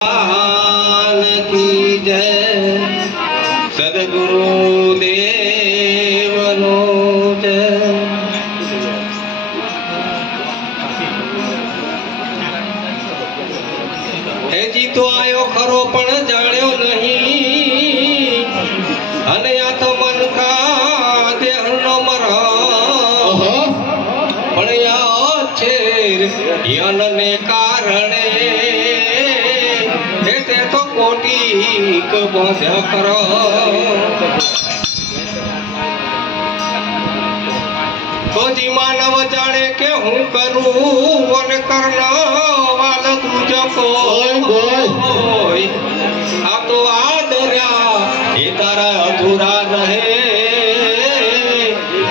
भगवान की जय, सद्गुरु देवनो जय। हेजी तो आयो खरो पण जाण्यो नहीं, अने या तो मन का देहनो मरा पण या छेर यन ने कारणे तो कोटी को बांध्या करो। तो जी मानव जाने के हूँ करूँ वन करना वाला तुझ को आ तो आदर्या ये तारा अधूरा रहे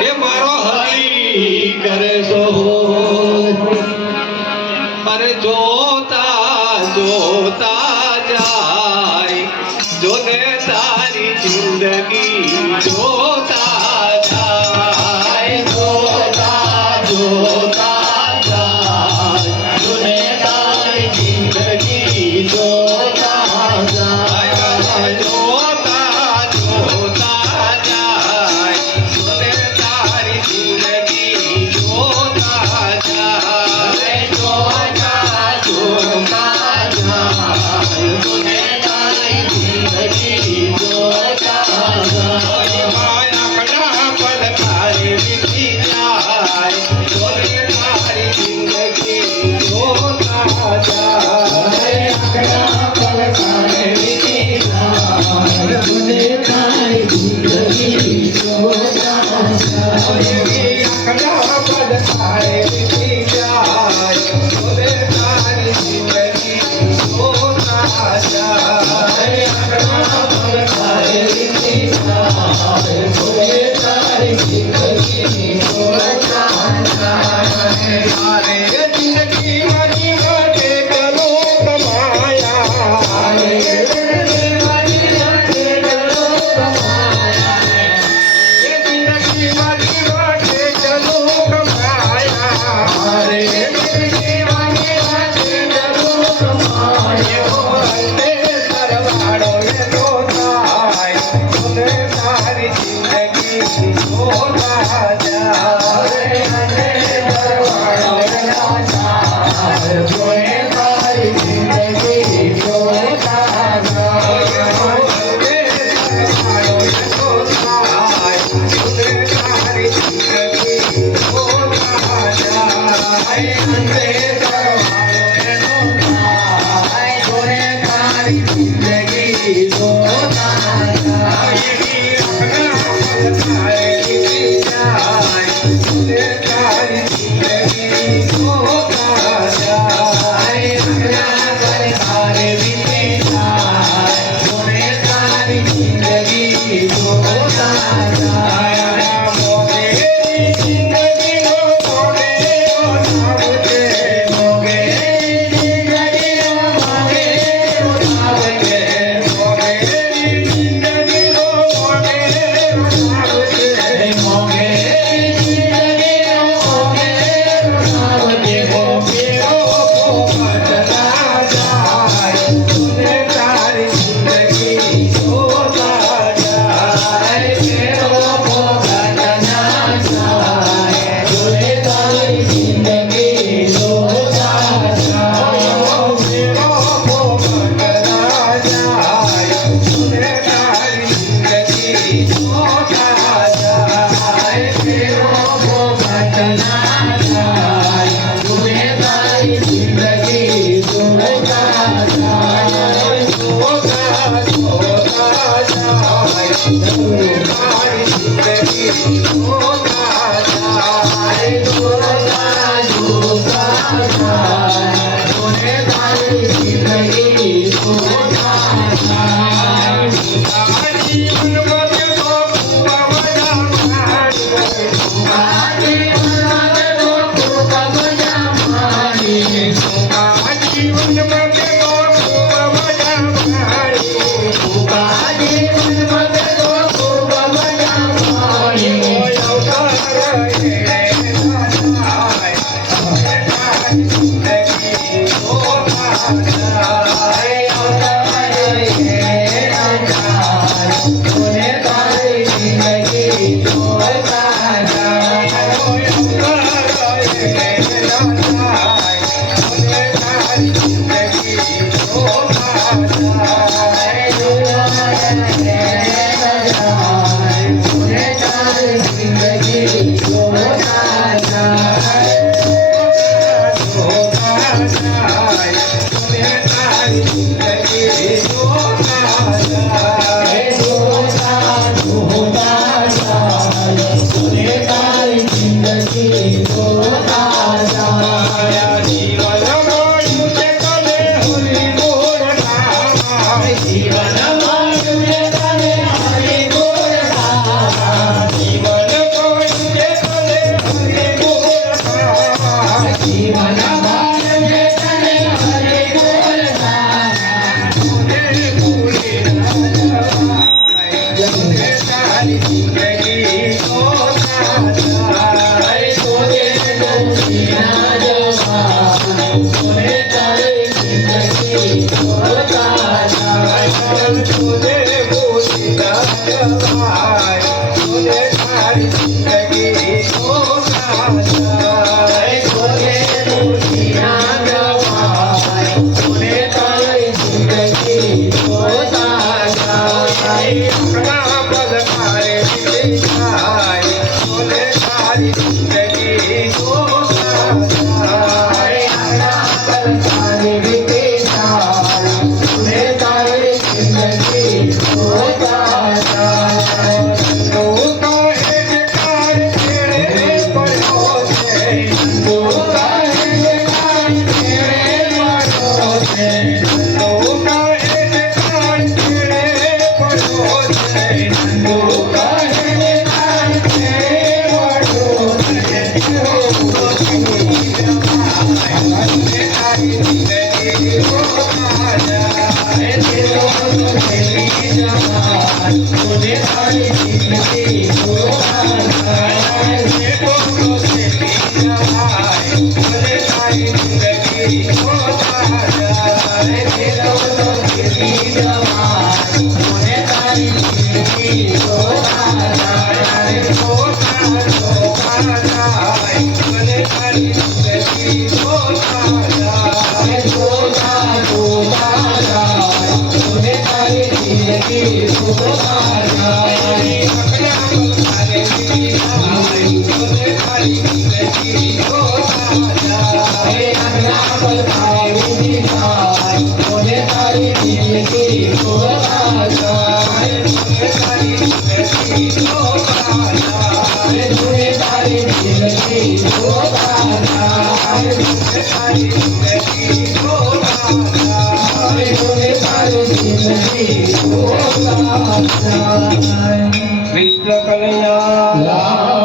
ये मारो हरी करे सो। अरे जोता जोता जोने तारी जिंदगी जोता जाए, जोता जोता जाए, जोने तारी जिंदगी जोता जाए, जोता जोता जाए, जोने तारी जिंदगी जोता जाए, जोता जोता जाए, जोने વિષ્ણુ કનૈયા